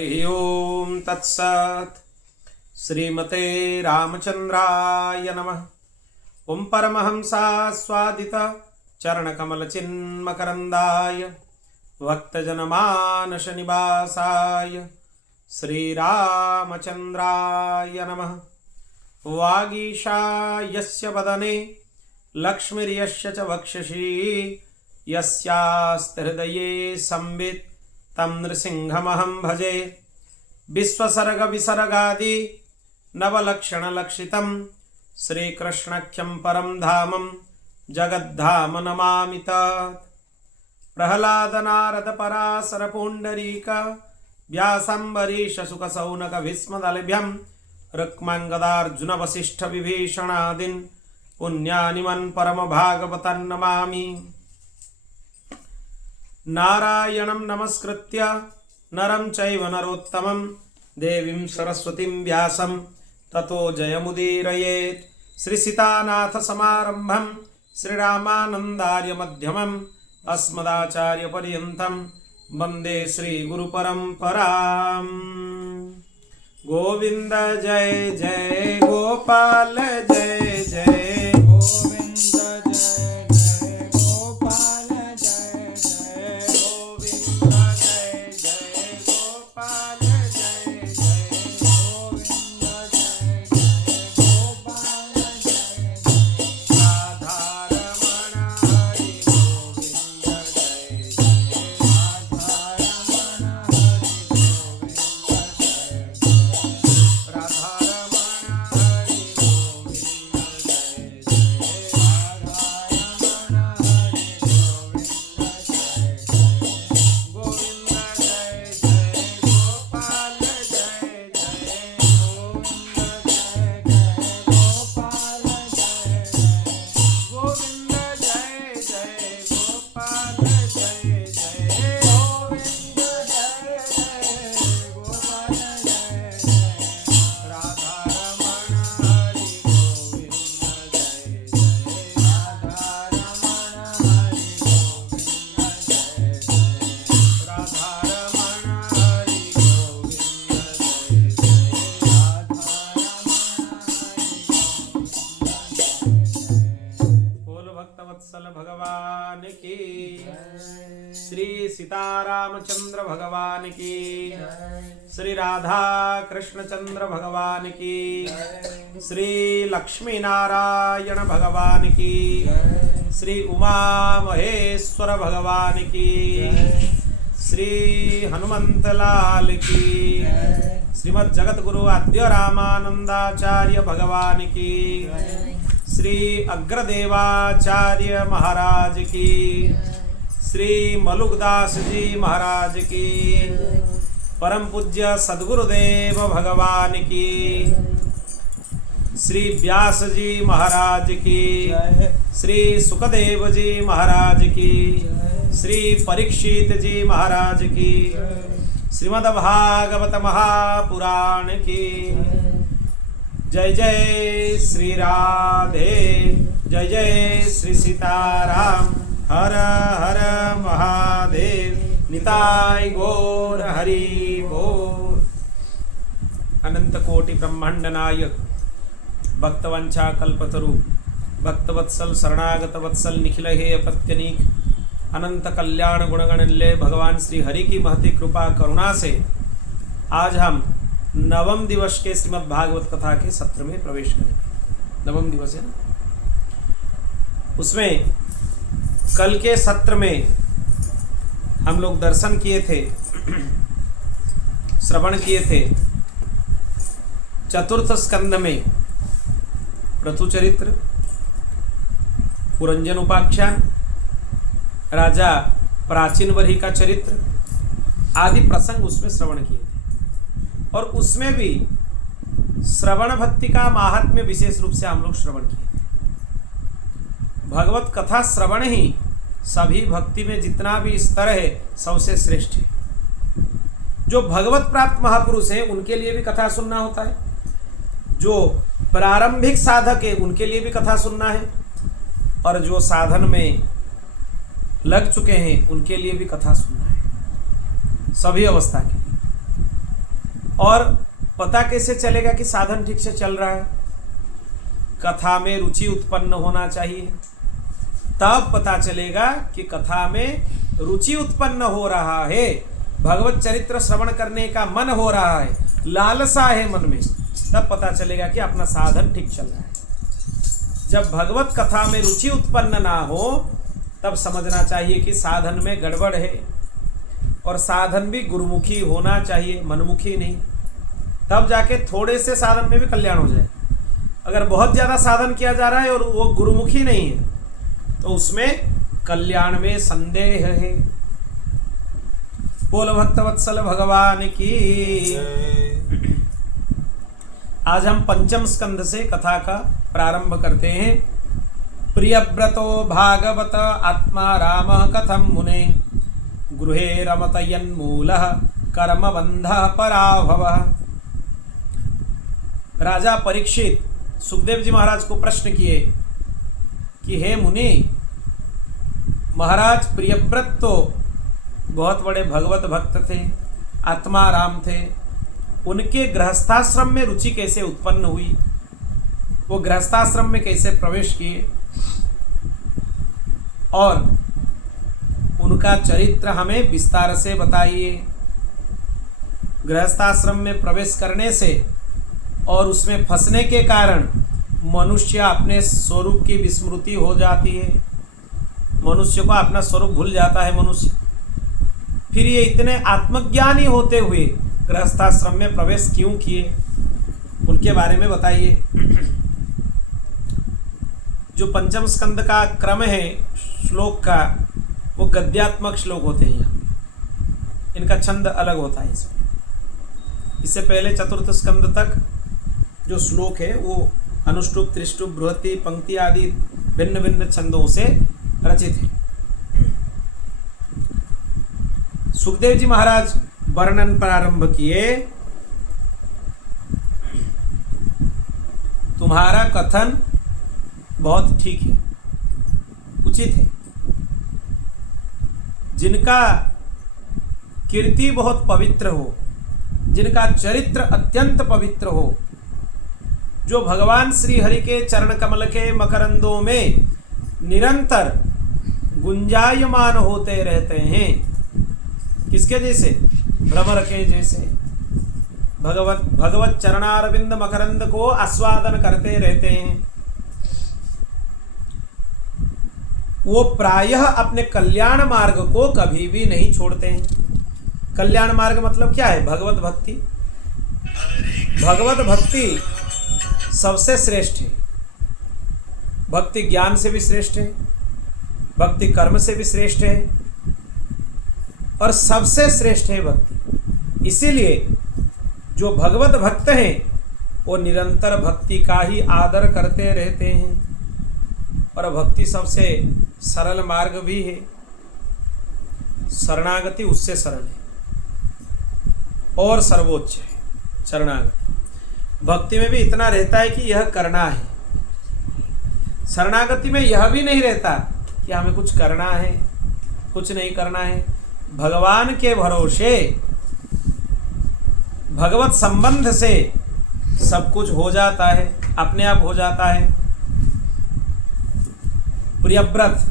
ओम तत्सत्। श्रीमते रामचंद्राय नमः। ओम परमहंसास्वादित चरणकमलचिन्मकरन्दाय भक्तजनमानस निवासाय श्रीरामचंद्राय नमः। वागीशायस्य वदने लक्ष्मीर्यस्य च वक्षसि यस्यास्ति हृदये संवित् तं नृसिंहमहं भजे। विश्वसर्ग विसर्गादि नवलक्षणलक्षितं श्रीकृष्णाख्यं परं धामं जगद्धाम नमामि तत्। प्रह्लाद नारद पराशर पुण्डरीक व्यासाम्बरीश शुक शौनक भीष्मदलभ्यं रुक्माङ्गदार्जुन वसिष्ठ विभीषणादीन् पुण्यानिमन् परम भागवतान् नमामि। नारायणं नमस्कृत्य नरं चैव नरोत्तमं देवीं सरस्वतीं व्यासं ततो जयमुदीरयेत्। श्री सीतानाथ समारंभं श्रीरामानन्दार्य मध्यमम् अस्मदाचार्य पर्यन्तं वन्दे श्री गुरु परंपरां। गोविंद जय जय गोपाल जय जय गोविंद जय जय गोपाल जय जय गोविंद जय जय गोपाल जय जय गोविंद जय जय गोपाल जय जय राधा रमण हरि गोविंद जय जय राधा रमण हरि गोविंद जय जय राधा रमण हरि गोविंद जय जय राधा रमण हरि गोविंद जय जय गोविंद जय जय गोपाल जय जय गोविंद जय जय गोपाल जय जय गोविंद जय जय गोपाल जय जय गोविंद जय जय गोपाल जय जय राधा रमण हरि गोविंद जय जय राधा रमण हरि गोविंद जय जय राधा रमण हरि गोविंद जय जय राधा रमण बोल भक्तवत्सल भगवान की श्री सीतारामचंद्र भगवान की श्री राधा कृष्णचंद्र भगवान की श्री लक्ष्मी नारायण भगवान की श्री उमा महेश्वर भगवान की श्री हनुमंत लाल की श्रीमद् जगत गुरु आद्य रामानंदाचार्य भगवान की श्री अग्रदेवाचार्य महाराज की श्री मलुकदास जी महाराज की परम पूज्य सद्गुरुदेव भगवान की श्री व्यास जी महाराज की श्री सुखदेव जी महाराज की श्री परीक्षित जी महाराज की श्रीमद्भागवत महापुराण की जय जय श्री राधे जय जय श्री सीताराम हर हर महादेव निताय गौर हरि बोल। अनंत कोटि ब्रह्मांड नायक भक्तवंशा कल्पतरु भक्तवत्सल शरणागत वत्सल निखिल हे अपत्यनीक अनंत कल्याण गुणगणल्य भगवान श्री हरि की महती कृपा करुणा से आज हम नवम दिवस के श्रीमद् भागवत कथा के सत्र में प्रवेश करेंगे। नवम दिवस है ना, उसमें कल के सत्र में हम लोग दर्शन किए थे, श्रवण किए थे चतुर्थ स्कंद में पृथु चरित्र, पुरंजन उपाख्यान, राजा प्राचीन वरी का चरित्र आदि प्रसंग उसमें श्रवण किए थे। और उसमें भी श्रवण भक्ति का महात्म्य विशेष रूप से हम लोग श्रवण किए थे। भगवत कथा श्रवण ही सभी भक्ति में जितना भी स्तर है सबसे श्रेष्ठ है। जो भगवत प्राप्त महापुरुष हैं उनके लिए भी कथा सुनना होता है, जो प्रारंभिक साधक है उनके लिए भी कथा सुनना है, और जो साधन में लग चुके हैं उनके लिए भी कथा सुनना है, सभी अवस्था के लिए। और पता कैसे चलेगा कि साधन ठीक से चल रहा है? कथा में रुचि उत्पन्न होना चाहिए, तब पता चलेगा कि कथा में रुचि उत्पन्न हो रहा है, भगवत चरित्र श्रवण करने का मन हो रहा है, लालसा है मन में, तब पता चलेगा कि अपना साधन ठीक चल रहा है। जब भगवत कथा में रुचि उत्पन्न ना हो तब समझना चाहिए कि साधन में गड़बड़ है, और साधन भी गुरुमुखी होना चाहिए, मनमुखी नहीं। तब जाके थोड़े से साधन में भी कल्याण हो जाए। अगर बहुत ज्यादा साधन किया जा रहा है और वो गुरुमुखी नहीं है तो उसमें कल्याण में संदेह है। बोल भक्तवत्सल भगवान की। आज हम पंचम स्कंद से कथा का प्रारंभ करते हैं। प्रियव्रतो भागवत आत्मा राम कथम मुने गृहे रमत यन्मूलः कर्मबन्धः पराभवः। राजा परीक्षित सुखदेव जी महाराज को प्रश्न किए कि हे मुनि, महाराज प्रियव्रत तो बहुत बड़े भगवत भक्त थे, आत्मा राम थे, उनके गृहस्थाश्रम में रुचि कैसे उत्पन्न हुई? वो गृहस्थाश्रम में कैसे प्रवेश किए? और उनका चरित्र हमें विस्तार से बताइए। गृहस्थाश्रम में प्रवेश करने से और उसमें फंसने के कारण मनुष्य अपने स्वरूप की विस्मृति हो जाती है, मनुष्य को अपना स्वरूप भूल जाता है मनुष्य। फिर ये इतने आत्मज्ञानी होते हुए गृहस्थाश्रम में प्रवेश क्यों किए, उनके बारे में बताइए। जो पंचम स्कंद का क्रम है श्लोक का, वो गद्यात्मक श्लोक होते हैं। यहाँ इनका छंद अलग होता है। इससे पहले चतुर्थ स्कंद तक जो श्लोक है वो अनुष्टुप, त्रिष्टुप, बृहति, पंक्ति आदि भिन्न भिन्न छंदों से रचित है। सुखदेव जी महाराज वर्णन प्रारंभ किए। तुम्हारा कथन बहुत ठीक है, उचित है। जिनका कीर्ति बहुत पवित्र हो, जिनका चरित्र अत्यंत पवित्र हो, जो भगवान श्री हरि के चरण कमल के मकरंदों में निरंतर गुंजायमान होते रहते हैं। किसके जैसे? भ्रमर के जैसे। भगवत चरणारविंद मकरंद को आस्वादन करते रहते हैं। वो प्रायः अपने कल्याण मार्ग को कभी भी नहीं छोड़ते हैं। कल्याण मार्ग मतलब क्या है? भगवत भक्ति। भगवत भक्ति सबसे श्रेष्ठ है। भक्ति ज्ञान से भी श्रेष्ठ है, भक्ति कर्म से भी श्रेष्ठ है, और सबसे श्रेष्ठ है भक्ति। इसीलिए जो भगवत भक्त हैं वो निरंतर भक्ति का ही आदर करते रहते हैं। और भक्ति सबसे सरल मार्ग भी है, शरणागति उससे सरल है और सर्वोच्च है शरणागति। भक्ति में भी इतना रहता है कि यह करना है, शरणागति में यह भी नहीं रहता कि हमें कुछ करना है, कुछ नहीं करना है। भगवान के भरोसे, भगवत संबंध से सब कुछ हो जाता है, अपने आप हो जाता है। प्रियव्रत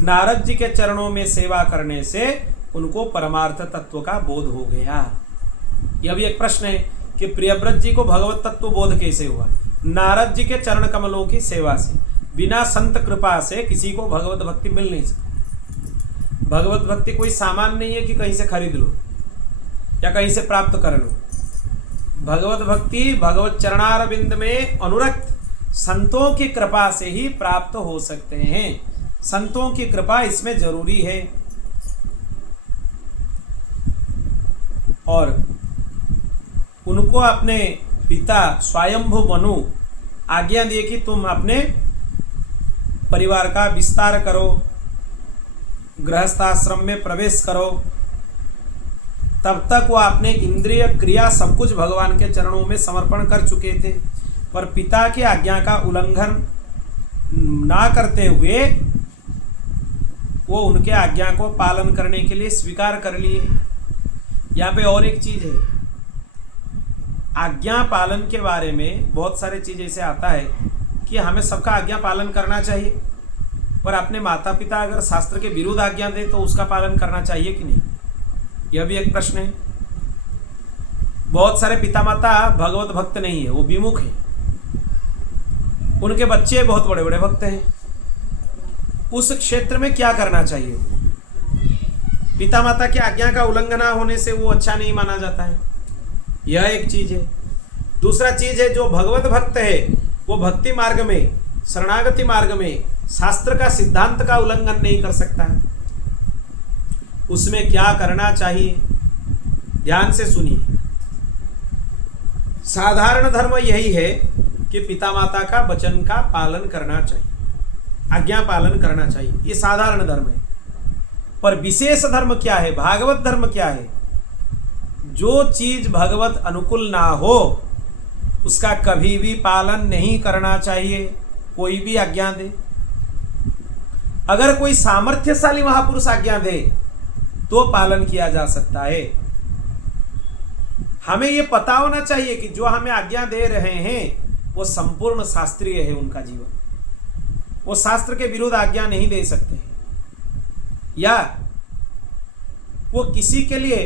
नारद जी के चरणों में सेवा करने से उनको परमार्थ तत्व का बोध हो गया। यह भी एक प्रश्न है कि प्रियव्रत जी को भगवत तत्व बोध कैसे हुआ? नारद जी के चरण कमलों की सेवा से। बिना संत कृपा से किसी को भगवत भक्ति मिल नहीं सकती। भगवत भक्ति कोई सामान नहीं है कि कहीं से खरीद लो या कहीं से प्राप्त कर लो। भगवत भक्ति भगवत चरणारविंद में अनुरक्त संतों की कृपा से ही प्राप्त हो सकते हैं। संतों की कृपा इसमें जरूरी है। और उनको अपने पिता स्वयंभु मनु आज्ञा दिए कि तुम अपने परिवार का विस्तार करो, गृहस्थाश्रम में प्रवेश करो। तब तक वो अपने इंद्रिय क्रिया सब कुछ भगवान के चरणों में समर्पण कर चुके थे, पर पिता की आज्ञा का उल्लंघन ना करते हुए वो उनके आज्ञा को पालन करने के लिए स्वीकार कर लिए। यहाँ पे और एक चीज है, आज्ञा पालन के बारे में बहुत सारे चीज ऐसे आता है कि हमें सबका आज्ञा पालन करना चाहिए, पर अपने माता पिता अगर शास्त्र के विरुद्ध आज्ञा दे तो उसका पालन करना चाहिए कि नहीं, यह भी एक प्रश्न है। बहुत सारे पिता माता भगवत भक्त नहीं है, वो विमुख है, उनके बच्चे बहुत बड़े बड़े भक्त हैं। उस क्षेत्र में क्या करना चाहिए? पिता माता की आज्ञा का उल्लंघन होने से वो अच्छा नहीं माना जाता है, यह एक चीज है। दूसरा चीज है, जो भगवत भक्त है वो भक्ति मार्ग में, शरणागति मार्ग में शास्त्र का सिद्धांत का उल्लंघन नहीं कर सकता है। उसमें क्या करना चाहिए, ध्यान से सुनिए। साधारण धर्म यही है कि पिता माता का वचन का पालन करना चाहिए, आज्ञा पालन करना चाहिए, ये साधारण धर्म है। पर विशेष धर्म क्या है, भागवत धर्म क्या है? जो चीज भगवत अनुकूल ना हो उसका कभी भी पालन नहीं करना चाहिए, कोई भी आज्ञा दे। अगर कोई सामर्थ्यशाली महापुरुष आज्ञा दे तो पालन किया जा सकता है। हमें यह पता होना चाहिए कि जो हमें आज्ञा दे रहे हैं वो संपूर्ण शास्त्रीय है, उनका जीवन, वो शास्त्र के विरुद्ध आज्ञा नहीं दे सकते, या वो किसी के लिए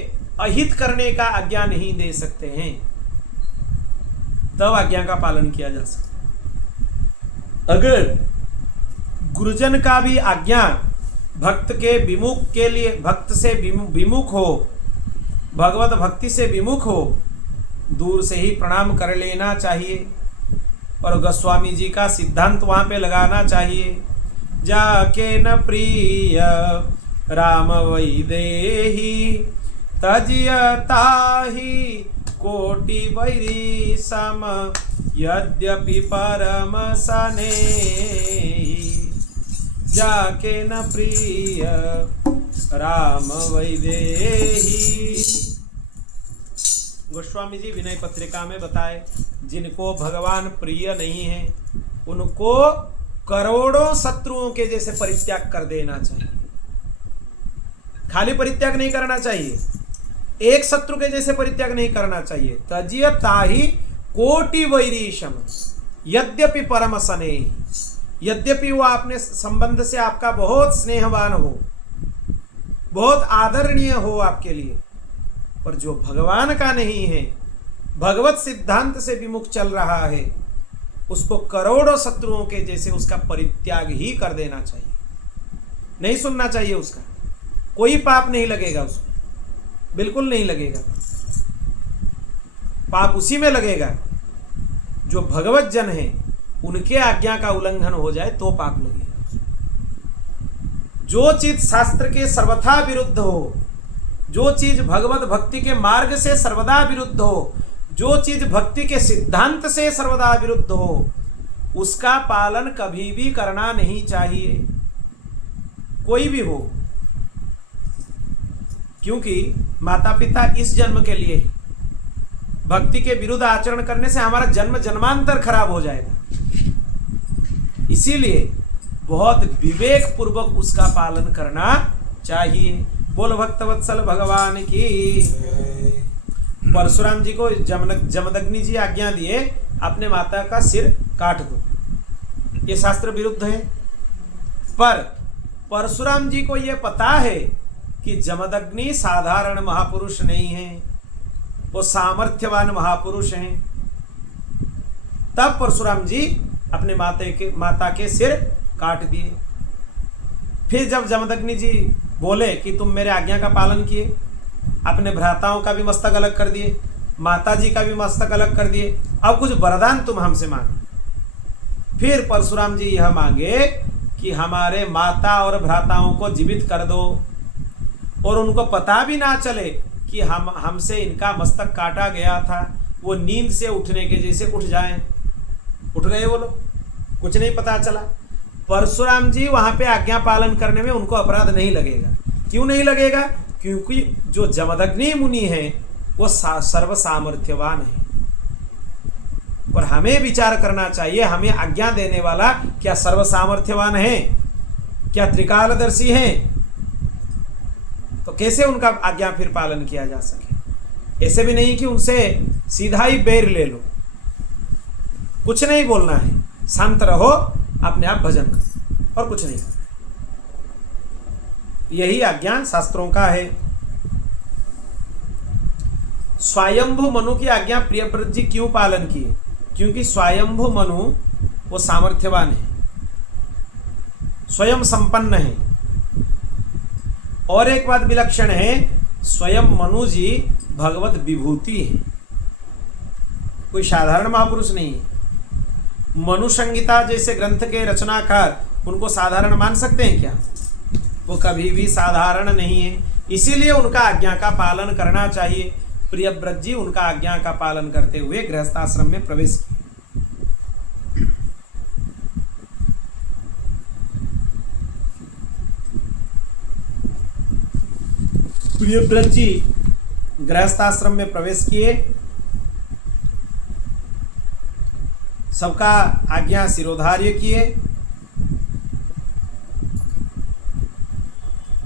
अहित करने का आज्ञा नहीं दे सकते हैं, तब आज्ञा का पालन किया जा सकता। अगर गुरुजन का भी आज्ञा भक्त के विमुख के लिए, भक्त से विमुख हो, भगवत भक्ति से विमुख हो, दूर से ही प्रणाम कर लेना चाहिए। और गोस्वामी जी का सिद्धांत वहां पे लगाना चाहिए, जाके न प्रिय राम वैदेही तजियताहि कोटि वैरी सम यद्यपि परम सनेही। जाके न प्रिय राम वैदेही। गोस्वामी जी विनय पत्रिका में बताए, जिनको भगवान प्रिय नहीं है उनको करोड़ों शत्रुओं के जैसे परित्याग कर देना चाहिए। खाली परित्याग नहीं करना चाहिए, एक शत्रु के जैसे परित्याग नहीं करना चाहिए। तजियताहि कोटि वैरीशम यद्यपि परम स्नेही। यद्यपि वो अपने संबंध से आपका बहुत स्नेहवान हो, बहुत आदरणीय हो आपके लिए, पर जो भगवान का नहीं है, भगवत सिद्धांत से विमुख चल रहा है, उसको करोड़ों शत्रुओं के जैसे उसका परित्याग ही कर देना चाहिए, नहीं सुनना चाहिए उसका। कोई पाप नहीं लगेगा उसमें, बिल्कुल नहीं लगेगा। पाप उसी में लगेगा जो भगवत जन है, उनके आज्ञा का उल्लंघन हो जाए तो पाप लगेगा। जो चीज शास्त्र के सर्वथा विरुद्ध हो, जो चीज भगवत भक्ति के मार्ग से सर्वदा विरुद्ध हो, जो चीज भक्ति के सिद्धांत से सर्वदा विरुद्ध हो, उसका पालन कभी भी करना नहीं चाहिए, कोई भी हो। क्योंकि माता पिता इस जन्म के लिए, भक्ति के विरुद्ध आचरण करने से हमारा जन्म जन्मांतर खराब हो जाएगा। इसीलिए बहुत विवेक पूर्वक उसका पालन करना चाहिए। बोल भक्तवत्सल भगवान की। परशुराम जी को जमदग्नि जी आज्ञा दिए, अपने माता का सिर काट दो, ये शास्त्र विरुद्ध है। पर परशुराम जी को यह पता है कि जमदग्नि साधारण महापुरुष नहीं है, वो सामर्थ्यवान महापुरुष हैं। तब परशुराम जी अपने माता के सिर काट दिए। फिर जब जमदग्नि जी बोले कि तुम मेरे आज्ञा का पालन किए, अपने भ्राताओं का भी मस्तक अलग कर दिए, माता जी का भी मस्तक अलग कर दिए, अब कुछ वरदान तुम हमसे मांगो। फिर परशुराम जी यह मांगे कि हमारे माता और भ्राताओं को जीवित कर दो, और उनको पता भी ना चले कि हमसे इनका मस्तक काटा गया था, वो नींद से उठने के जैसे उठ जाएं। उठ गए वो लोग, कुछ नहीं पता चला। परशुराम जी वहां पे आज्ञा पालन करने में उनको अपराध नहीं लगेगा। क्यों नहीं लगेगा? क्योंकि जो जमदग्नि मुनि है वो सर्व सामर्थ्यवान है। पर हमें विचार करना चाहिए, हमें आज्ञा देने वाला क्या सर्व सामर्थ्यवान है? क्या त्रिकालदर्शी है? तो कैसे उनका आज्ञा फिर पालन किया जा सके? ऐसे भी नहीं कि उनसे सीधा ही बैर ले लो, कुछ नहीं बोलना है, शांत रहो, अपने आप भजन करो और कुछ नहीं करना। यही आज्ञा शास्त्रों का है। स्वयंभू मनु की आज्ञा प्रियव्रत जी क्यों पालन किए? क्योंकि स्वयंभू मनु वो सामर्थ्यवान है, स्वयं संपन्न है। और एक बात विलक्षण है, स्वयं मनु जी भगवत विभूति है, कोई साधारण महापुरुष नहीं है। मनु संहिता जैसे ग्रंथ के रचनाकार, उनको साधारण मान सकते हैं क्या? वो कभी भी साधारण नहीं है। इसीलिए उनका आज्ञा का पालन करना चाहिए। प्रियव्रत जी उनका आज्ञा का पालन करते हुए गृहस्थाश्रम में प्रवेश किए। प्रियव्रत जी गृहस्थाश्रम में प्रवेश किए, सबका आज्ञा शिरोधार्य किए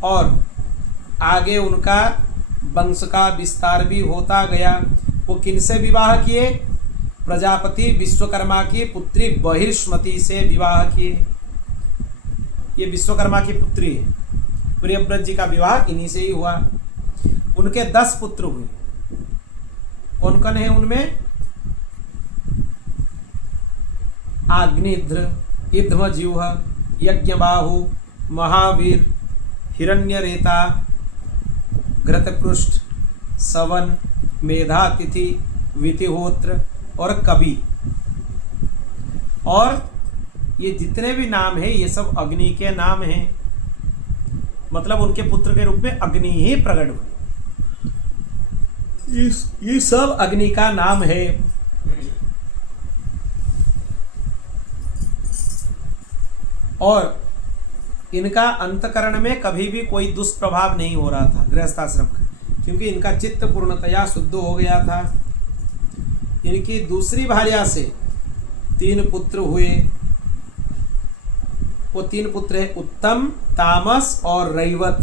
और आगे उनका वंश का विस्तार भी होता गया। वो किनसे विवाह किए? प्रजापति विश्वकर्मा की पुत्री बहिर्ष्मति से विवाह किए। ये विश्वकर्मा की पुत्री है। प्रियव्रत जी का विवाह इन्हीं से ही हुआ। उनके 10 पुत्र हुए। कौन कौन है उनमें? आग्निध्र, इध्मजिह्व, यज्ञबाहु, महावीर, हिरण्यरेता, घृतपृष्ठ, सवन, मेधातिथि, वितिहोत्र और कवि। और ये जितने भी नाम हैं ये सब अग्नि के नाम हैं। मतलब उनके पुत्र के रूप में अग्नि ही प्रकट हुए। ये सब अग्नि का नाम है। और इनका अंतकरण में कभी भी कोई दुष्प्रभाव नहीं हो रहा था गृहस्थाश्रम का, क्योंकि इनका चित्त पूर्णतया शुद्ध हो गया था। इनकी दूसरी भार्या से 3 पुत्र हुए। वो 3 पुत्र है उत्तम, तामस और रैवत।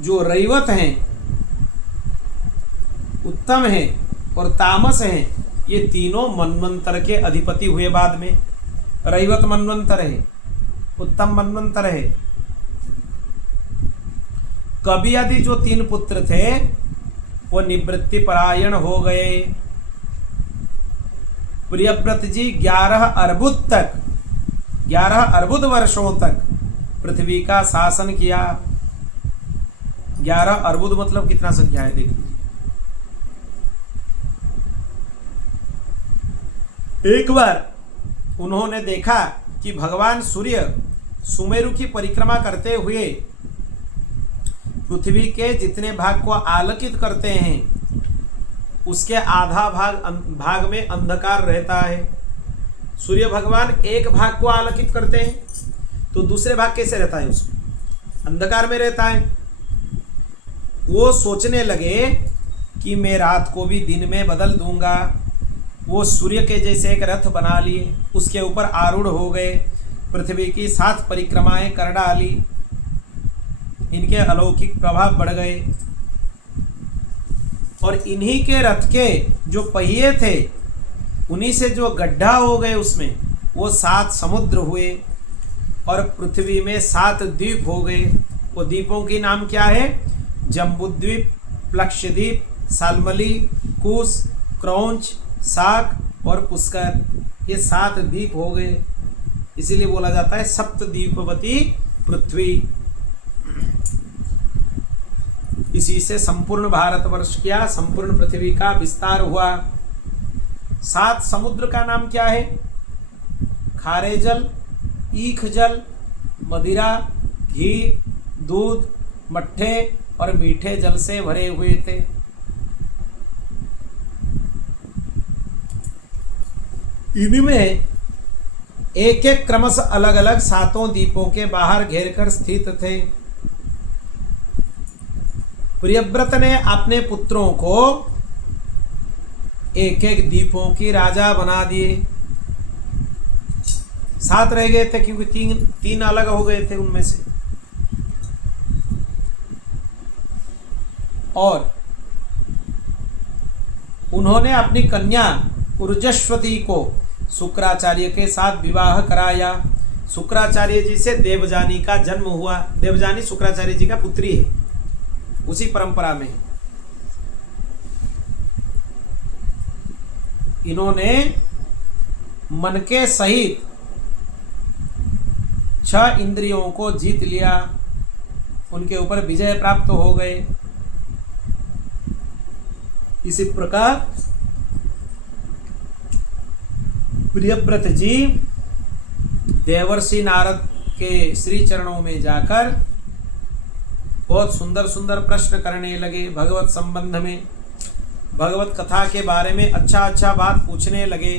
जो रैवत हैं, उत्तम हैं और तामस हैं, ये तीनों मनवंतर के अधिपति हुए बाद में। रैवत मनवंतर है, उत्तम मनवंतर है। कवि आदि जो 3 पुत्र थे वो निवृत्ति परायण हो गए। प्रियव्रत जी 11 अर्बुद वर्षों तक पृथ्वी का शासन किया। 11 अर्बुद मतलब कितना संख्या है देख लीजिए। एक बार उन्होंने देखा कि भगवान सूर्य सुमेरु की परिक्रमा करते हुए पृथ्वी के जितने भाग को आलोकित करते हैं उसके आधा भाग में अंधकार रहता है। सूर्य भगवान एक भाग को आलोकित करते हैं तो दूसरे भाग कैसे रहता है? उसमें अंधकार में रहता है। वो सोचने लगे कि मैं रात को भी दिन में बदल दूंगा। वो सूर्य के जैसे एक रथ बना लिए, उसके ऊपर आरूढ़ हो गए, पृथ्वी की 7 परिक्रमाएं कर डाली। इनके अलौकिक प्रभाव बढ़ गए और इन्हीं के रथ के जो पहिए थे उन्हीं से जो गड्ढा हो गए उसमें वो 7 समुद्र हुए और पृथ्वी में 7 द्वीप हो गए। वो द्वीपों के नाम क्या है? जम्बूद्वीप, प्लक्षद्वीप, सालमली, कुश, क्रौंच, साक और पुष्कर। ये 7 द्वीप हो गए। इसीलिए बोला जाता है सप्तद्वीपवती पृथ्वी। इसी से संपूर्ण भारतवर्ष क्या, संपूर्ण पृथ्वी का विस्तार हुआ। 7 समुद्र का नाम क्या है? खारे जल, ईख जल, मदिरा, घी, दूध, मट्ठे और मीठे जल से भरे हुए थे। इनमें एक एक क्रमश अलग अलग 7 द्वीपों के बाहर घेरकर स्थित थे। प्रियव्रत ने अपने पुत्रों को एक एक द्वीपों की राजा बना दिए। 7 रह गए थे क्योंकि 3 अलग हो गए थे उनमें से। और उन्होंने अपनी कन्या ऊर्जस्वती को शुक्राचार्य के साथ विवाह कराया। शुक्राचार्य जी से देवजानी का जन्म हुआ। देवजानी शुक्राचार्य जी का पुत्री है, उसी परंपरा में। इन्होंने मन के सहित 6 इंद्रियों को जीत लिया, उनके ऊपर विजय प्राप्त हो गए। इसी प्रकार प्रियव्रत जी देवर्षि नारद के श्री चरणों में जाकर बहुत सुंदर सुंदर प्रश्न करने लगे। भगवत संबंध में, भगवत कथा के बारे में अच्छा अच्छा बात पूछने लगे।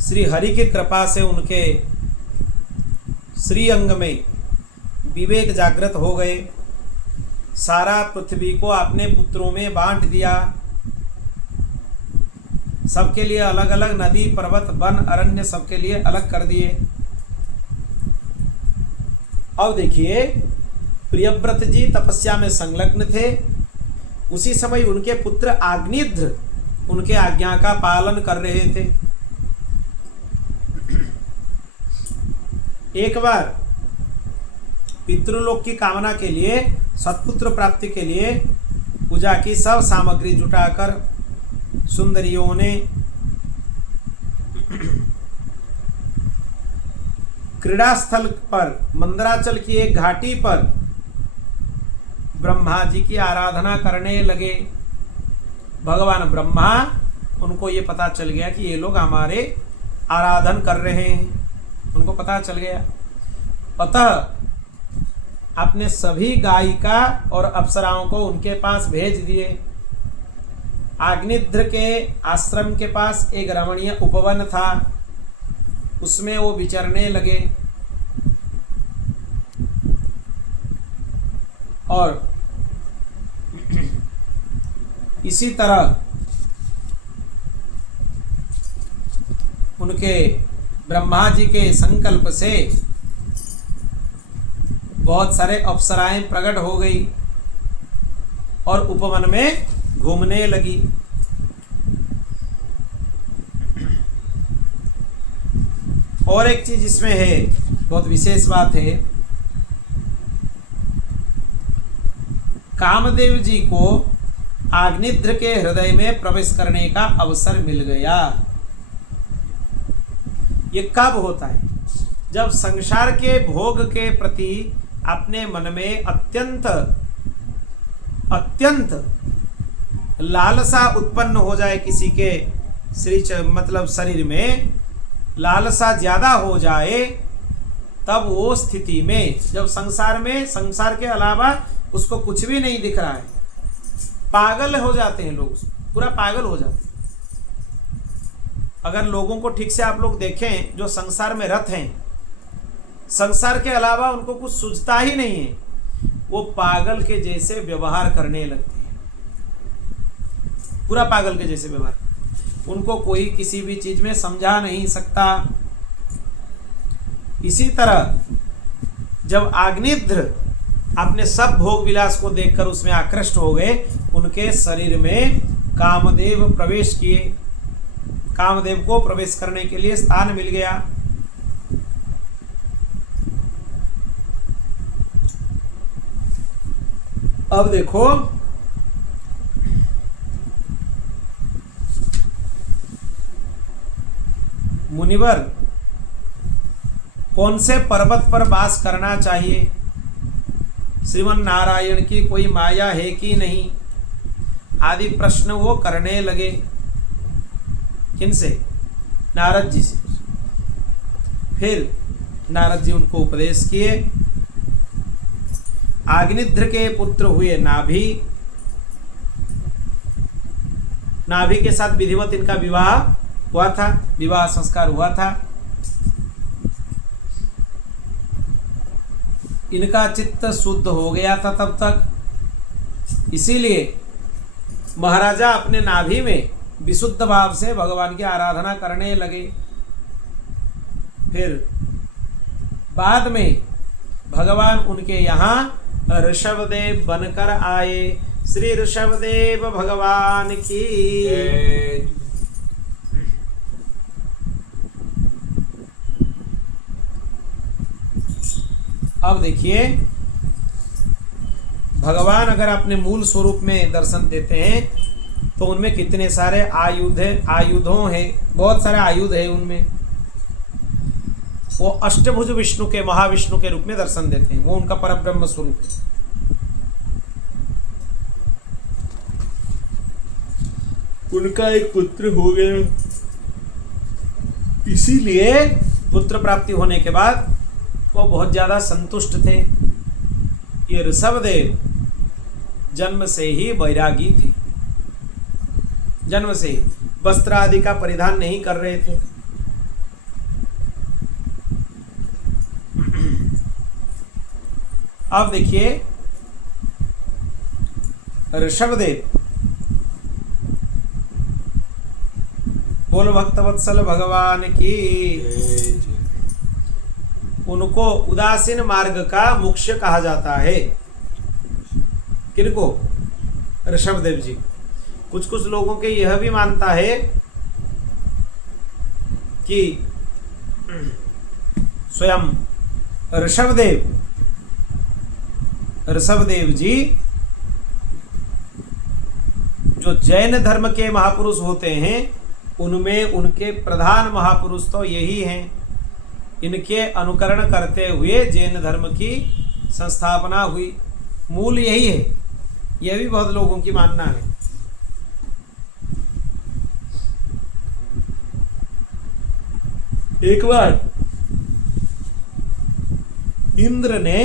श्री हरि की कृपा से उनके श्री अंग में विवेक जागृत हो गए। सारा पृथ्वी को अपने पुत्रों में बांट दिया। सबके लिए अलग अलग नदी, पर्वत, वन, अरण्य सबके लिए अलग कर दिए। अब देखिए, प्रियव्रत जी तपस्या में संलग्न थे। उसी समय उनके पुत्र आग्निध्र उनके आज्ञा का पालन कर रहे थे। एक बार पितृलोक की कामना के लिए, सत्पुत्र प्राप्ति के लिए पूजा की सब सामग्री जुटाकर सुंदरियों ने क्रीड़ा स्थल पर, मंदराचल की एक घाटी पर ब्रह्मा जी की आराधना करने लगे। भगवान ब्रह्मा, उनको ये पता चल गया कि ये लोग हमारे आराधन कर रहे हैं, उनको पता चल गया। अतः अपने सभी गायिका और अप्सराओं को उनके पास भेज दिए। आग्निध्र के आश्रम के पास एक रमणीय उपवन था, उसमें वो विचरने लगे। और इसी तरह उनके ब्रह्मा जी के संकल्प से बहुत सारे अप्सराएं प्रकट हो गई और उपवन में घूमने लगी। और एक चीज इसमें है, बहुत विशेष बात है। कामदेव जी को आग्निध्र के हृदय में प्रवेश करने का अवसर मिल गया। ये कब होता है? जब संसार के भोग के प्रति अपने मन में अत्यंत लालसा उत्पन्न हो जाए, किसी के मतलब शरीर में लालसा ज्यादा हो जाए, तब वो स्थिति में, जब संसार के अलावा उसको कुछ भी नहीं दिख रहा है, पागल हो जाते हैं लोग, पूरा पागल हो जाते हैं। अगर लोगों को ठीक से आप लोग देखें, जो संसार में रत हैं, संसार के अलावा उनको कुछ सूझता ही नहीं है, वो पागल के जैसे व्यवहार करने लगते हैं, पूरा पागल के जैसे व्यवहार। उनको कोई किसी भी चीज में समझा नहीं सकता। इसी तरह जब आग्निध्र अपने सब भोग विलास को देखकर उसमें आकृष्ट हो गए, उनके शरीर में कामदेव प्रवेश किए। कामदेव को प्रवेश करने के लिए स्थान मिल गया। अब देखो, मुनिवर, कौन से पर्वत पर वास करना चाहिए? श्रीमन नारायण की कोई माया है कि नहीं, आदि प्रश्न वो करने लगे। किनसे? नारद जी से। फिर नारद जी उनको उपदेश किए। आग्निध्र के पुत्र हुए नाभि, नाभि के साथ विधिवत इनका विवाह हुआ था, विवाह संस्कार हुआ था। इनका चित्त शुद्ध हो गया था तब तक, इसीलिए महाराजा अपने नाभि में विशुद्ध भाव से भगवान की आराधना करने लगे। फिर बाद में भगवान उनके यहाँ ऋषभदेव बनकर आए। श्री ऋषभदेव भगवान की। अब देखिए, भगवान अगर अपने मूल स्वरूप में दर्शन देते हैं तो उनमें कितने सारे आयुधों हैं, बहुत सारे आयुध है उनमें। वो अष्टभुज विष्णु के, महाविष्णु के रूप में दर्शन देते हैं, वो उनका परब्रह्म स्वरूप है। उनका एक पुत्र हो गया, इसीलिए पुत्र प्राप्ति होने के बाद वो बहुत ज्यादा संतुष्ट थे। ये ऋषभदेव जन्म से ही वैरागी थे, जन्म से ही वस्त्र आदि का परिधान नहीं कर रहे थे। अब देखिए, ऋषभदेव, बोलो भक्तवत्सल भगवान की। उनको उदासीन मार्ग का मुख्य कहा जाता है। किनको? ऋषभदेव जी। कुछ कुछ लोगों के यह भी मानता है कि स्वयं ऋषभदेव जी जो जैन धर्म के महापुरुष होते हैं, उनमें उनके प्रधान महापुरुष तो यही हैं। इनके अनुकरण करते हुए जैन धर्म की संस्थापना हुई, मूल यही है। यह भी बहुत लोगों की मानना है। एक बार इंद्र ने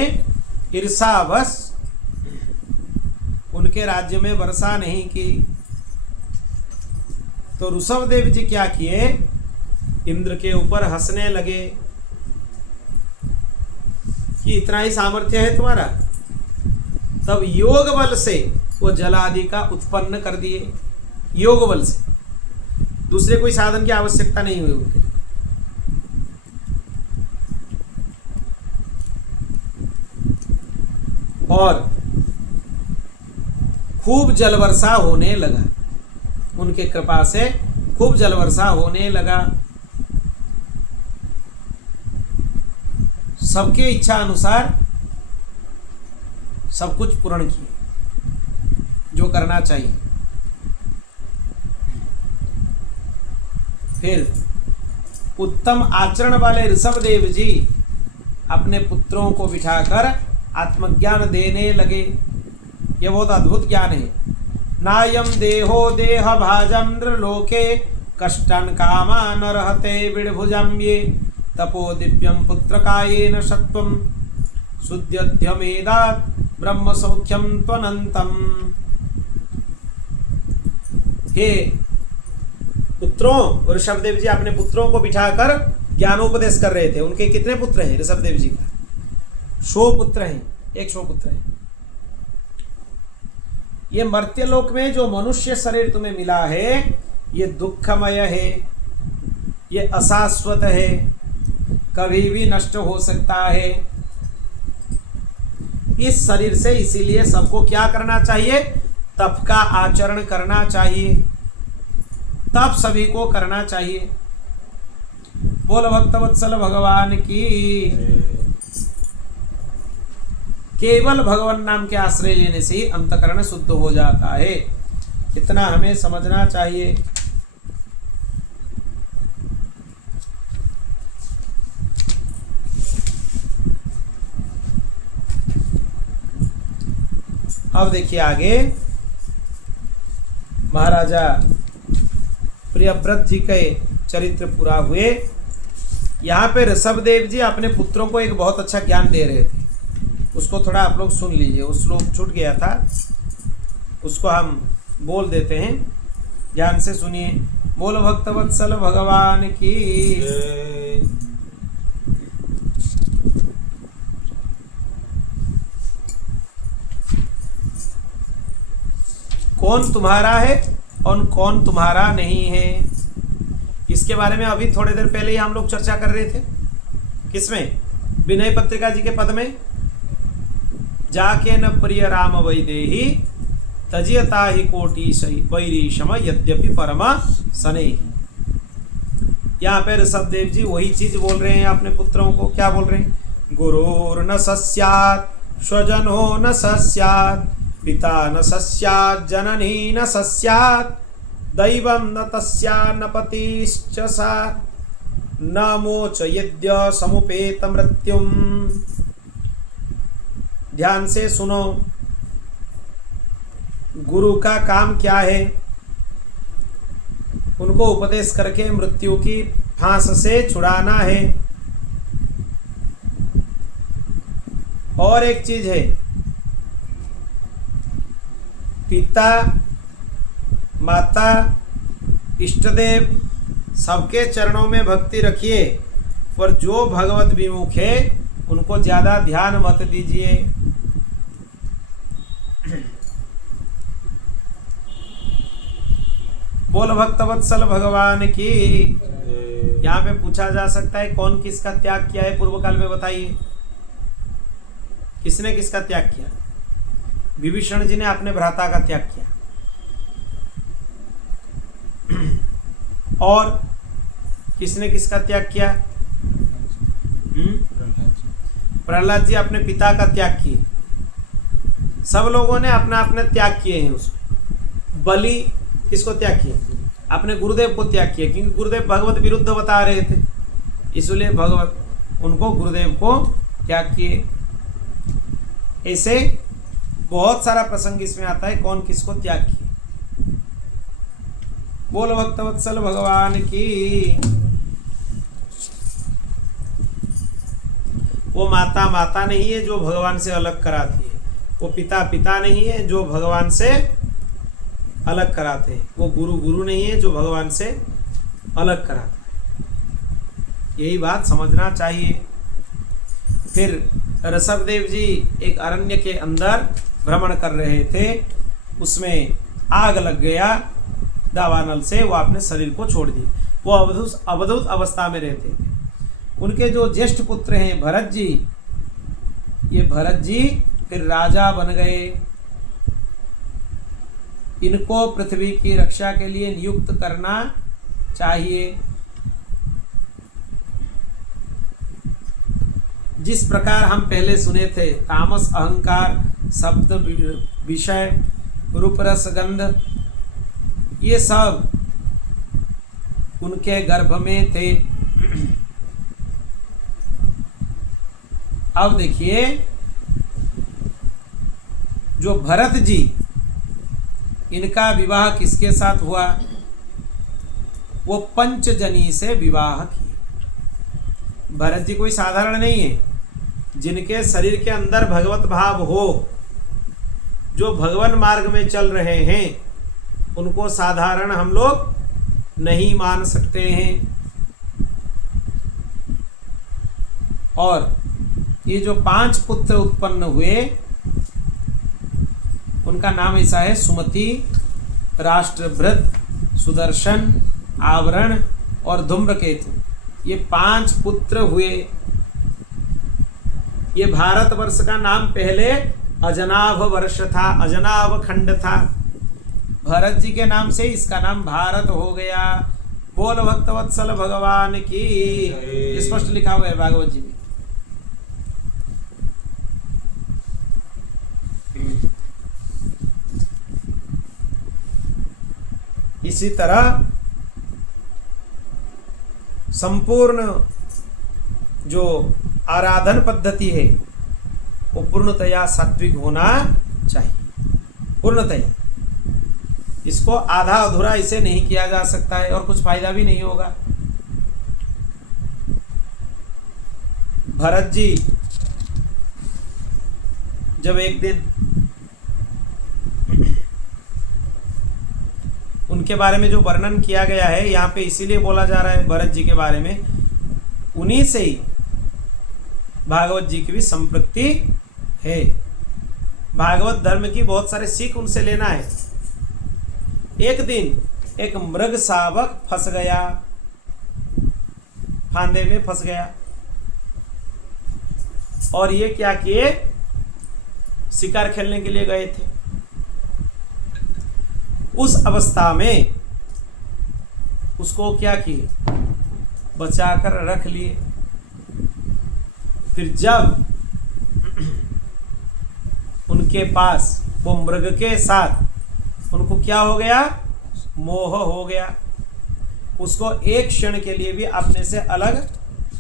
ईर्षावश उनके राज्य में वर्षा नहीं की, तो ऋषभदेव जी क्या किए? इंद्र के ऊपर हंसने लगे कि इतना ही सामर्थ्य है तुम्हारा। तब योग बल से वो जल आदि का उत्पन्न कर दिए, योग बल से, दूसरे कोई साधन की आवश्यकता नहीं हुई उनके। और खूब जल वर्षा होने लगा, उनके कृपा से खूब जल वर्षा होने लगा। सबके इच्छा अनुसार सब कुछ पूर्ण किए जो करना चाहिए। फिर उत्तम आचरण वाले ऋषभदेव जी अपने पुत्रों को बिठाकर आत्मज्ञान देने लगे। यह बहुत अद्भुत ज्ञान है। नायम देहो देह भाजम नृलोके कष्टन कामा न रहते विड़भुजम ये तपो दिव्यम पुत्र कायेन सत्वम शुद्ध्यमेदात् ब्रह्म सौख्यम त्वनंतम। हे पुत्रों, ऋषभदेव जी अपने पुत्रों को बिठाकर ज्ञानोपदेश कर रहे थे। उनके कितने पुत्र हैं ऋषभदेव जी का? 100 पुत्र हैं, 100 पुत्र हैं। ये मर्त्यलोक में जो मनुष्य शरीर तुम्हें मिला है, ये दुखमय है, ये अशाश्वत है, कभी भी नष्ट हो सकता है। इस शरीर से इसीलिए सबको क्या करना चाहिए? तप का आचरण करना चाहिए, तप सभी को करना चाहिए। बोल भक्तवत्सल भगवान की। केवल भगवान नाम के आश्रय लेने से ही अंतकरण शुद्ध हो जाता है, इतना हमें समझना चाहिए। अब देखिए आगे, महाराजा प्रियव्रत जी के चरित्र पूरा हुए। यहाँ पे ऋषभदेव जी अपने पुत्रों को एक बहुत अच्छा ज्ञान दे रहे थे, उसको थोड़ा आप लोग सुन लीजिए। उस श्लोक छूट गया था, उसको हम बोल देते हैं, ध्यान से सुनिए। बोल भक्तवत्सल भगवान की। कौन तुम्हारा है और कौन तुम्हारा नहीं है, इसके बारे में अभी थोड़ी देर पहले ही हम लोग चर्चा कर रहे थे। किसमें? विनय पत्रिका जी के पद में जाके न प्रिय राम वैदेही तजियता ही कोटि वैरीशम यद्यपि परम सने। यहाँ पे ऋषभ देव जी वही चीज बोल रहे हैं अपने पुत्रों को। क्या बोल रहे हैं? गुरुर न सस्यात् स्वजनो न सस्यात् पिता न सस्यात् जननी न सस्यात् दैवं न तस्या न पतिश्च सा न मोचयेद्य समुपेत मृत्युम। ध्यान से सुनो, गुरु का काम क्या है? उनको उपदेश करके मृत्यु की फांस से छुड़ाना है। और एक चीज है, पिता माता इष्टदेव सबके चरणों में भक्ति रखिए, पर जो भगवत विमुख है उनको ज्यादा ध्यान मत दीजिए। बोल भक्तवत्सल भगवान की। यहाँ पे पूछा जा सकता है कौन किसका त्याग किया है पूर्व काल में, बताइए किसने किसका त्याग किया? विभीषण जी ने अपने भ्राता का त्याग किया। और किसने किसका त्याग किया? प्रहलाद जी अपने पिता का त्याग किए। सब लोगों ने अपना अपना त्याग किए हैं। उसमें बलि किसको त्याग किया? अपने गुरुदेव को त्याग किया, क्योंकि गुरुदेव भगवत विरुद्ध बता रहे थे, इसलिए भगवत उनको गुरुदेव को त्याग किए। ऐसे बहुत सारा प्रसंग इसमें आता है कौन किसको त्याग किए। बोल भक्तवत्सल भगवान की। वो माता माता नहीं है जो भगवान से अलग कराती है, वो पिता पिता नहीं है जो भगवान से अलग कराते हैं, वो गुरु गुरु नहीं है जो भगवान से अलग कराता है। यही बात समझना चाहिए। फिर ऋषभदेव जी एक अरण्य के अंदर भ्रमण कर रहे थे, उसमें आग लग गया दावानल से, वो अपने शरीर को छोड़ दिए। वो अवधूत अवस्था में रहते थे। उनके जो ज्येष्ठ पुत्र हैं भरत जी, ये भरत जी फिर राजा बन गए। इनको पृथ्वी की रक्षा के लिए नियुक्त करना चाहिए। जिस प्रकार हम पहले सुने थे, तामस अहंकार शब्द विषय रूप रस गंध, ये सब उनके गर्भ में थे। अब देखिए, जो भरत जी, इनका विवाह किसके साथ हुआ? वो पंचजनी से विवाह किए। भरत जी कोई साधारण नहीं है। जिनके शरीर के अंदर भगवत भाव हो, जो भगवान मार्ग में चल रहे हैं, उनको साधारण हम लोग नहीं मान सकते हैं। और ये जो 5 पुत्र उत्पन्न हुए, उनका नाम ऐसा है: सुमति, राष्ट्रभृत, सुदर्शन, आवरण और धूम्रकेतु। ये 5 पुत्र हुए। ये भारतवर्ष का नाम पहले अजनाभ वर्ष था, अजनाभ खंड था। भरत जी के नाम से इसका नाम भारत हो गया। बोल भक्तवत्सल भगवान की। स्पष्ट लिखा हुआ है भागवत जी में। इसी तरह संपूर्ण जो आराधन पद्धति है वो पूर्णतया सात्विक होना चाहिए, पूर्णतया। इसको आधा अधूरा इसे नहीं किया जा सकता है, और कुछ फायदा भी नहीं होगा। भरत जी जब एक दिन, उनके बारे में जो वर्णन किया गया है यहाँ पे, इसीलिए बोला जा रहा है भरत जी के बारे में, उन्हीं से ही भागवत जी की भी संपत्ति है। भागवत धर्म की बहुत सारे सीख उनसे लेना है। एक दिन एक मृग शावक फंस गया, फांदे में फंस गया, और ये क्या किए, शिकार खेलने के लिए गए थे। उस अवस्था में उसको क्या किए, बचाकर रख लिए। फिर जब उनके पास वो मृग के साथ उनको क्या हो गया, मोह हो गया, उसको एक क्षण के लिए भी अपने से अलग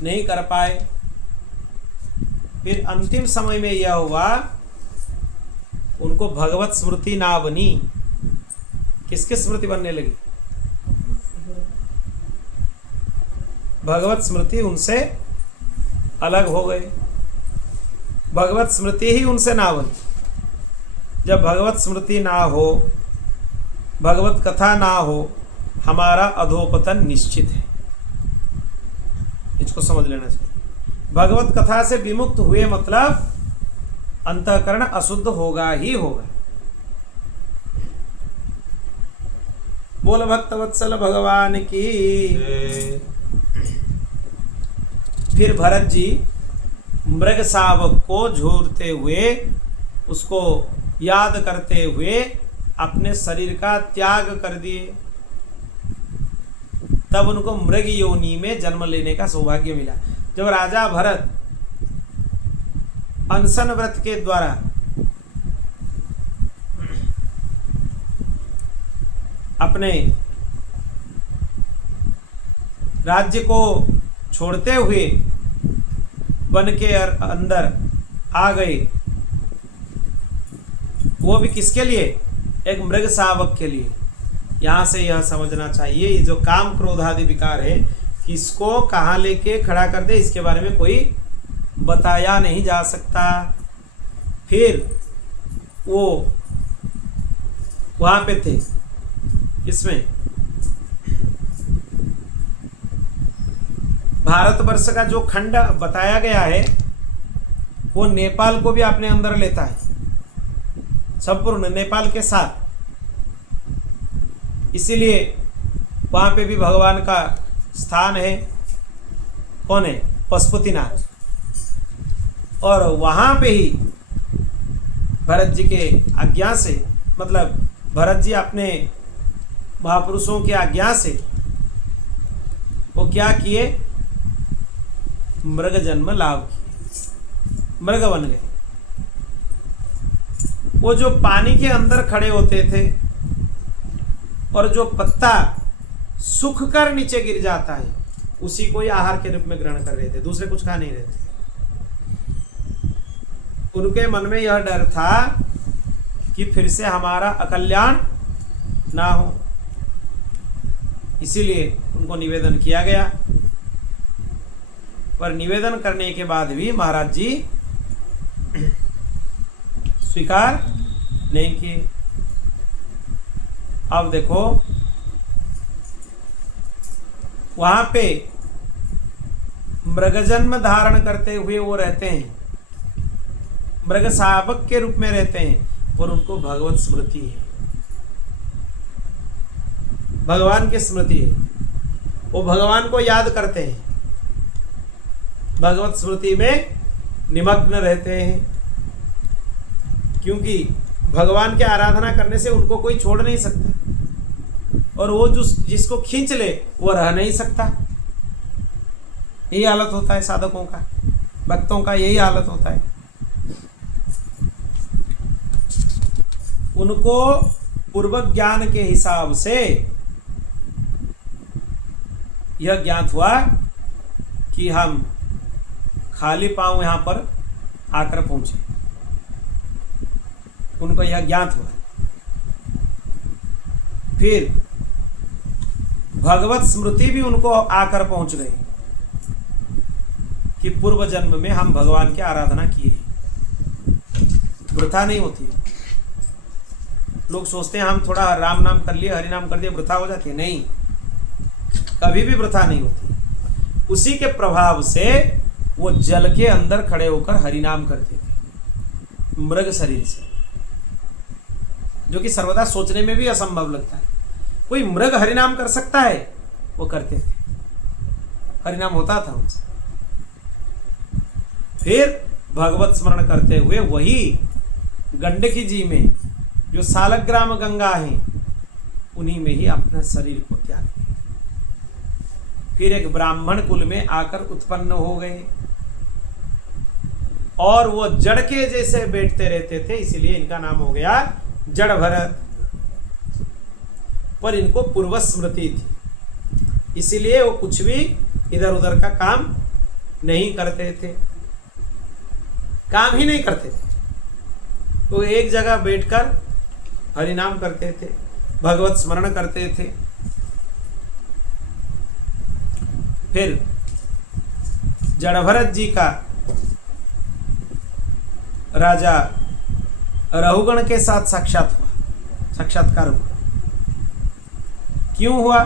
नहीं कर पाए। फिर अंतिम समय में यह हुआ, उनको भगवत स्मृति ना बनी। किसकी स्मृति बनने लगी? भगवत स्मृति उनसे अलग हो गए, भगवत स्मृति ही उनसे ना बनी। जब भगवत स्मृति ना हो, भगवत कथा ना हो, हमारा अधोपतन निश्चित है। इसको समझ लेना चाहिए। भगवत कथा से विमुक्त हुए मतलब अंतःकरण अशुद्ध होगा ही होगा। बोल भक्तवत्सल भगवान की। फिर भरत जी मृग शावक को झूरते हुए, उसको याद करते हुए अपने शरीर का त्याग कर दिए। तब उनको मृग योनि में जन्म लेने का सौभाग्य मिला। जब राजा भरत अनशन व्रत के द्वारा अपने राज्य को छोड़ते हुए वन के अंदर आ गए, वो भी किसके लिए? एक मृग शावक के लिए। यहां से यह समझना चाहिए, ये जो काम क्रोध आदि विकार है, किसको कहाँ लेके खड़ा कर दे इसके बारे में कोई बताया नहीं जा सकता। फिर वो वहां पे थे, इसमें भारतवर्ष का जो खंड बताया गया है वो नेपाल को भी अपने अंदर लेता है, संपूर्ण नेपाल के साथ। इसीलिए वहां पे भी भगवान का स्थान है। कौन है? पशुपतिनाथ। और वहां पे ही भरत जी के आज्ञा से, मतलब भरत जी अपने महापुरुषों की आज्ञा से वो क्या किए? मृग जन्म लाभ किए, मृग बन गए। वो जो पानी के अंदर खड़े होते थे और जो पत्ता सूख कर नीचे गिर जाता है, उसी को ही आहार के रूप में ग्रहण कर रहे थे, दूसरे कुछ खा नहीं रहे थे। उनके मन में यह डर था कि फिर से हमारा अकल्याण ना हो, इसीलिए उनको निवेदन किया गया। पर निवेदन करने के बाद भी महाराज जी स्वीकार नहीं किए। अब देखो वहां पे मृगजन्म धारण करते हुए वो रहते हैं, मृग शावक के रूप में रहते हैं, और उनको भगवत स्मृति है, भगवान की स्मृति है। वो भगवान को याद करते हैं, भगवत स्मृति में निमग्न रहते हैं, क्योंकि भगवान की आराधना करने से उनको कोई छोड़ नहीं सकता, और वो जिसको खींच ले वो रह नहीं सकता। यही हालत होता है साधकों का, भक्तों का यही हालत होता है। उनको पूर्व ज्ञान के हिसाब से यह ज्ञात हुआ कि हम खाली पांव यहां पर आकर पहुंचे, उनको यह ज्ञात हुआ। फिर भगवत स्मृति भी उनको आकर पहुंच गई कि पूर्व जन्म में हम भगवान की आराधना किए, वृथा नहीं होती। लोग सोचते हैं हम थोड़ा राम नाम कर लिए, हरि नाम कर दिए, वृथा हो जाती है। नहीं, कभी भी वृथा नहीं होती। उसी के प्रभाव से वो जल के अंदर खड़े होकर हरि नाम करते थे, मृग शरीर से, जो कि सर्वदा सोचने में भी असंभव लगता है। कोई मृग हरिनाम कर सकता है? वो करते थे, हरिनाम होता था उनसे। फिर भगवत स्मरण करते हुए वही गंडकी जी में जो सालग्राम गंगा है उन्हीं में ही अपना शरीर को त्याग दिया। फिर एक ब्राह्मण कुल में आकर उत्पन्न हो गए और वो जड़ के जैसे बैठते रहते थे, इसलिए इनका नाम हो गया जड़ भरत। पर इनको पूर्व स्मृति थी, इसलिए वो कुछ भी इधर उधर का काम नहीं करते थे, काम ही नहीं करते थे। तो एक जगह बैठकर हरिनाम करते थे, भगवत स्मरण करते थे। फिर जड़भरत जी का राजा रहुगण के साथ साक्षात्कार हुआ। क्यों हुआ?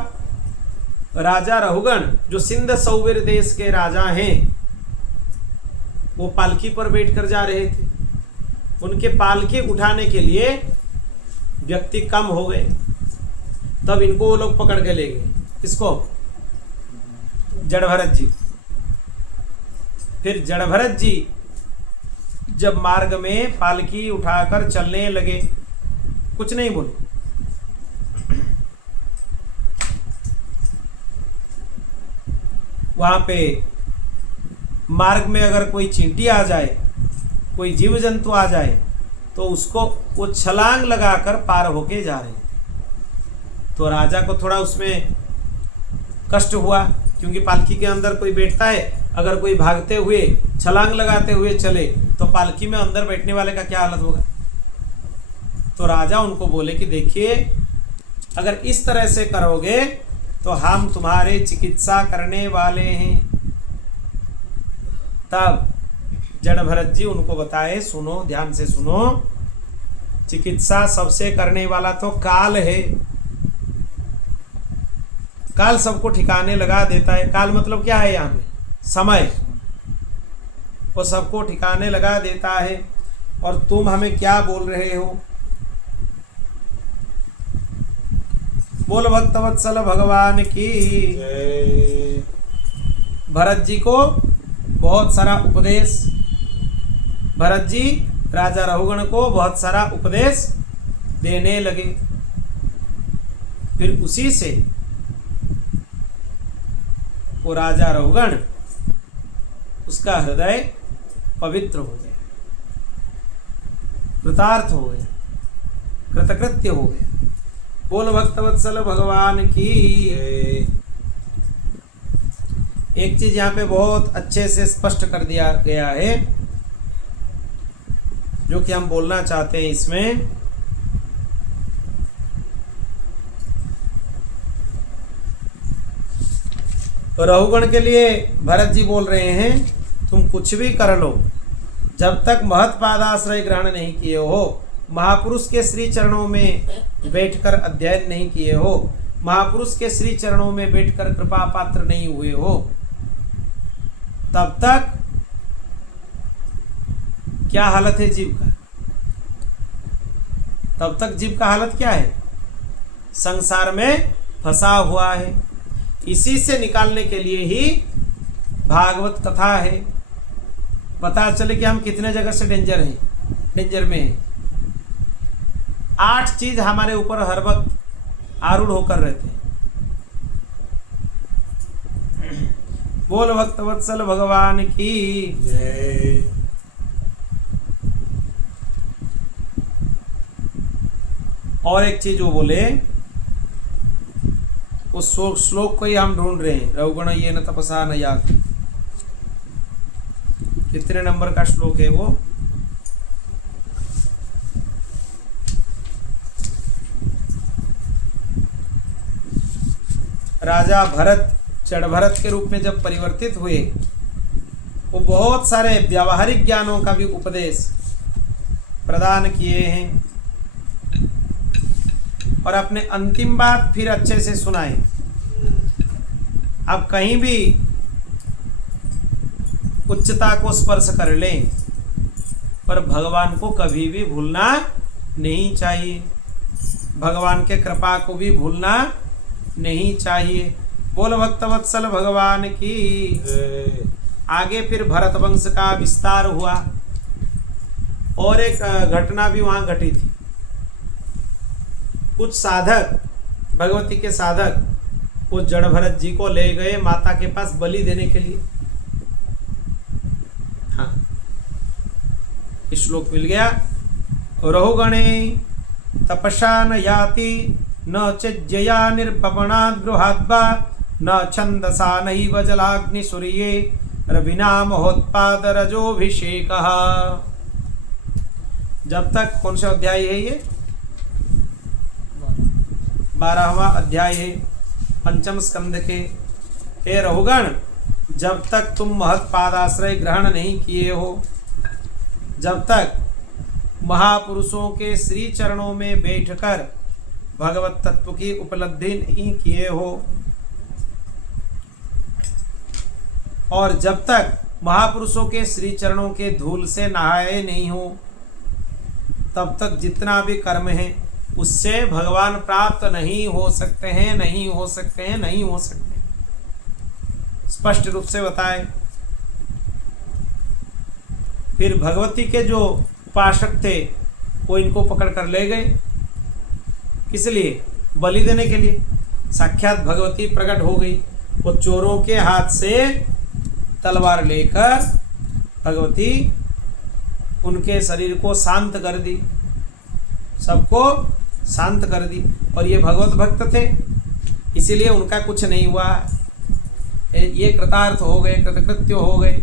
राजा रहुगण जो सिंध सौवीर देश के राजा हैं, वो पालकी पर बैठकर जा रहे थे। उनके पालकी उठाने के लिए व्यक्ति कम हो गए, तब इनको वो लोग पकड़ के ले गए। इसको जड़भरत जी। फिर जड़भरत जी जब मार्ग में पालकी उठाकर चलने लगे, कुछ नहीं बोले। वहां पे मार्ग में अगर कोई चींटी आ जाए, कोई जीव जंतु आ जाए, तो उसको वो छलांग लगाकर पार होके जा रहे। तो राजा को थोड़ा उसमें कष्ट हुआ, क्योंकि पालकी के अंदर कोई बैठता है, अगर कोई भागते हुए छलांग लगाते हुए चले तो पालकी में अंदर बैठने वाले का क्या हालत होगा। तो राजा उनको बोले कि देखिए, अगर इस तरह से करोगे तो हम तुम्हारे चिकित्सा करने वाले हैं। तब जड़भरत जी उनको बताए, सुनो, ध्यान से सुनो, चिकित्सा सबसे करने वाला तो काल है। काल सबको ठिकाने लगा देता है। काल मतलब क्या है? यहाँ पे समय, वो सबको ठिकाने लगा देता है। और तुम हमें क्या बोल रहे हो? बोल भक्तवत्सल भगवान की। भरत जी को बहुत सारा उपदेश, भरत जी राजा रहुगण को बहुत सारा उपदेश देने लगे। फिर उसी से वो राजा रहुगण, उसका हृदय पवित्र हो गया, कृतार्थ हो गया, कृतकृत्य हो गया। बोल भक्तवत्सल भगवान की। एक चीज यहाँ पे बहुत अच्छे से स्पष्ट कर दिया गया है, जो कि हम बोलना चाहते हैं इसमें। रहुगण के लिए भरत जी बोल रहे हैं, तुम कुछ भी कर लो, जब तक महत्पादाश्रय ग्रहण नहीं किए हो, महापुरुष के श्री चरणों में बैठकर अध्ययन नहीं किए हो, महापुरुष के श्री चरणों में बैठकर कृपा पात्र नहीं हुए हो, तब तक क्या हालत है जीव का? तब तक जीव का हालत क्या है? संसार में फंसा हुआ है। इसी से निकालने के लिए ही भागवत कथा है। पता चले कि हम कितने जगह से डेंजर में हैं। 8 चीज हमारे ऊपर हर वक्त आरूढ़ होकर रहते हैं। बोल भक्तवत्सल भगवान की जय। और एक चीज वो बोले, उस श्लोक को ही हम ढूंढ रहे हैं। रहुगण ये न तपसा न यात, कितने नंबर का श्लोक है वो? राजा भरत जड़भरत के रूप में जब परिवर्तित हुए, वो बहुत सारे व्यावहारिक ज्ञानों का भी उपदेश प्रदान किए हैं और अपने अंतिम बात फिर अच्छे से सुनाए। अब कहीं भी उच्चता को स्पर्श कर लें, पर भगवान को कभी भी भूलना नहीं चाहिए, भगवान के कृपा को भी भूलना नहीं चाहिए। बोल भक्तवत्सल भगवान की। आगे फिर भरत वंश का विस्तार हुआ और एक घटना भी वहां घटी थी। कुछ साधक, भगवती के साधक, वो जड़ भरत जी को ले गए माता के पास बलि देने के लिए। हाँ, श्लोक मिल गया। रहुगणे तपसा न याति न चज्जया निर्पपणाद् गृहाद्वा न छंदसा नैव जलाग्नि सूर्ये रविना महोत्पाद रजोभिषेकः। जब तक, कौन सा अध्याय है ये? 12वां अध्याय है पंचम स्कंद के। हे रहुगण, जब तक तुम महत्पादाश्रय ग्रहण नहीं किए हो, जब तक महापुरुषों के श्री चरणों में बैठकर भगवत तत्व की उपलब्धि नहीं किए हो, और जब तक महापुरुषों के श्री चरणों के धूल से नहाए नहीं हो, तब तक जितना भी कर्म है उससे भगवान प्राप्त नहीं हो सकते हैं, नहीं हो सकते हैं, नहीं हो सकते। स्पष्ट रूप से बताए। फिर भगवती के जो उपासक थे वो इनको पकड़ कर ले गए। किस लिए? बलि देने के लिए। साक्षात भगवती प्रकट हो गई। वो चोरों के हाथ से तलवार लेकर भगवती उनके शरीर को शांत कर दी, सबको शांत कर दी। और ये भगवत भक्त थे, इसीलिए उनका कुछ नहीं हुआ। ये कृतार्थ हो गए, कृतकृत्य हो गए।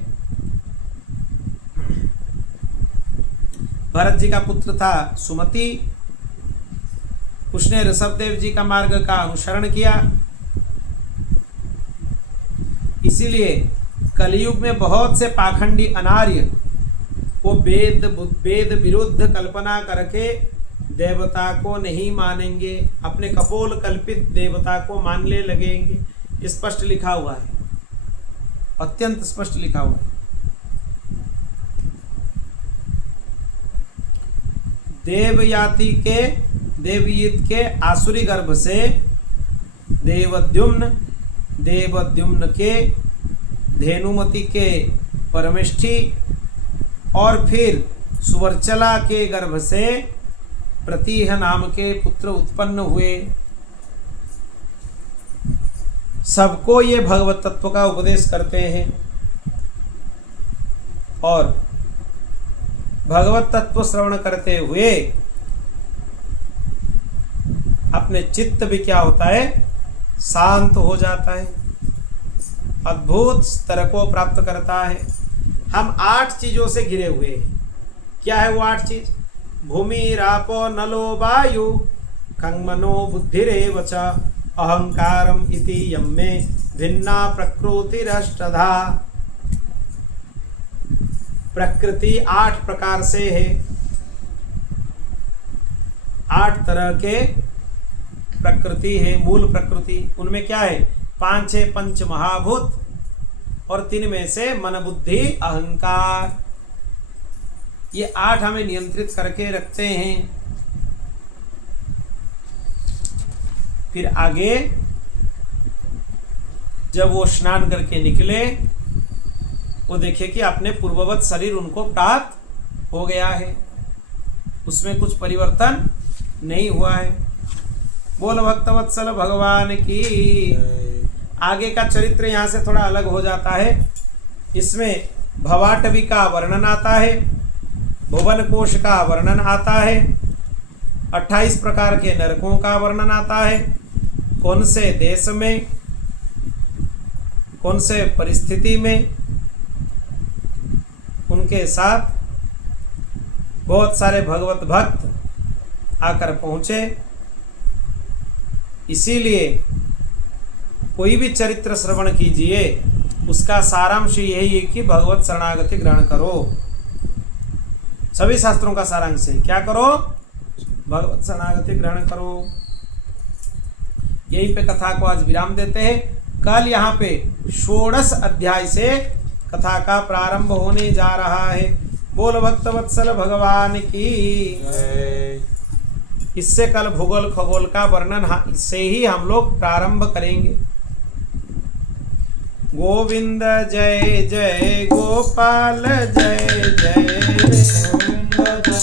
भरत जी का पुत्र था सुमति, उसने ऋषभदेव जी का मार्ग का अनुसरण किया। इसीलिए कलयुग में बहुत से पाखंडी अनार्य वो वेद विरुद्ध कल्पना करके देवता को नहीं मानेंगे, अपने कपोल कल्पित देवता को मानने लगेंगे। स्पष्ट लिखा हुआ है, अत्यंत स्पष्ट लिखा हुआ है। देवयाति के, देवयित के आसुरी गर्भ से देवद्युम्न, देवद्युम्न के धेनुमति के परमेष्ठी, और फिर सुवर्चला के गर्भ से प्रतीह नाम के पुत्र उत्पन्न हुए। सबको ये भगवत तत्व का उपदेश करते हैं और भगवत तत्व श्रवण करते हुए अपने चित्त भी क्या होता है? शांत हो जाता है, अद्भुत स्तर को प्राप्त करता है। हम 8 चीजों से घिरे हुए हैं। क्या है वो 8 चीज? भूमि रापो नलो वायु खंगमनो बुद्धिरेव च अहंकारम इति यम्मे भिन्ना प्रकृतिरष्टधा। प्रकृति 8 प्रकार से है। 8 तरह के प्रकृति है, मूल प्रकृति। उनमें क्या है? 5-6 पंच महाभूत और 3 में से मन बुद्धि अहंकार। ये 8 हमें नियंत्रित करके रखते हैं। फिर आगे जब वो स्नान करके निकले, वो देखे कि अपने पूर्ववत शरीर उनको प्राप्त हो गया है, उसमें कुछ परिवर्तन नहीं हुआ है। बोल भक्तवत्सल भगवान की। आगे का चरित्र यहाँ से थोड़ा अलग हो जाता है। इसमें भवाटवी का वर्णन आता है, भुवन कोश का वर्णन आता है, 28 प्रकार के नरकों का वर्णन आता है, कौन से देश में, कौन से परिस्थिति में उनके साथ बहुत सारे भगवत भक्त आकर पहुंचे। इसीलिए कोई भी चरित्र श्रवण कीजिए, उसका सारांश यही है कि भगवत शरणागति ग्रहण करो। सभी शास्त्रों का सारांश है, क्या करो? भगवत शरणागति ग्रहण करो। यहीं पे कथा को आज विराम देते हैं। कल यहाँ पे 16 अध्याय से कथा का प्रारंभ होने जा रहा है। बोल भक्तवत्सल भगवान की। इससे कल भूगोल खगोल का वर्णन इससे ही हम लोग प्रारंभ करेंगे। गोविंद जय जय गोपाल जय जय गोविंद जय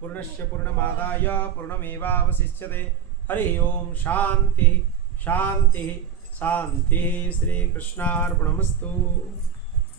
पूर्णस्य पूर्णमादाय पूर्णमेवावशिष्यते। हरि ओम शांति शांति शांति। श्री कृष्णार्पणमस्तु।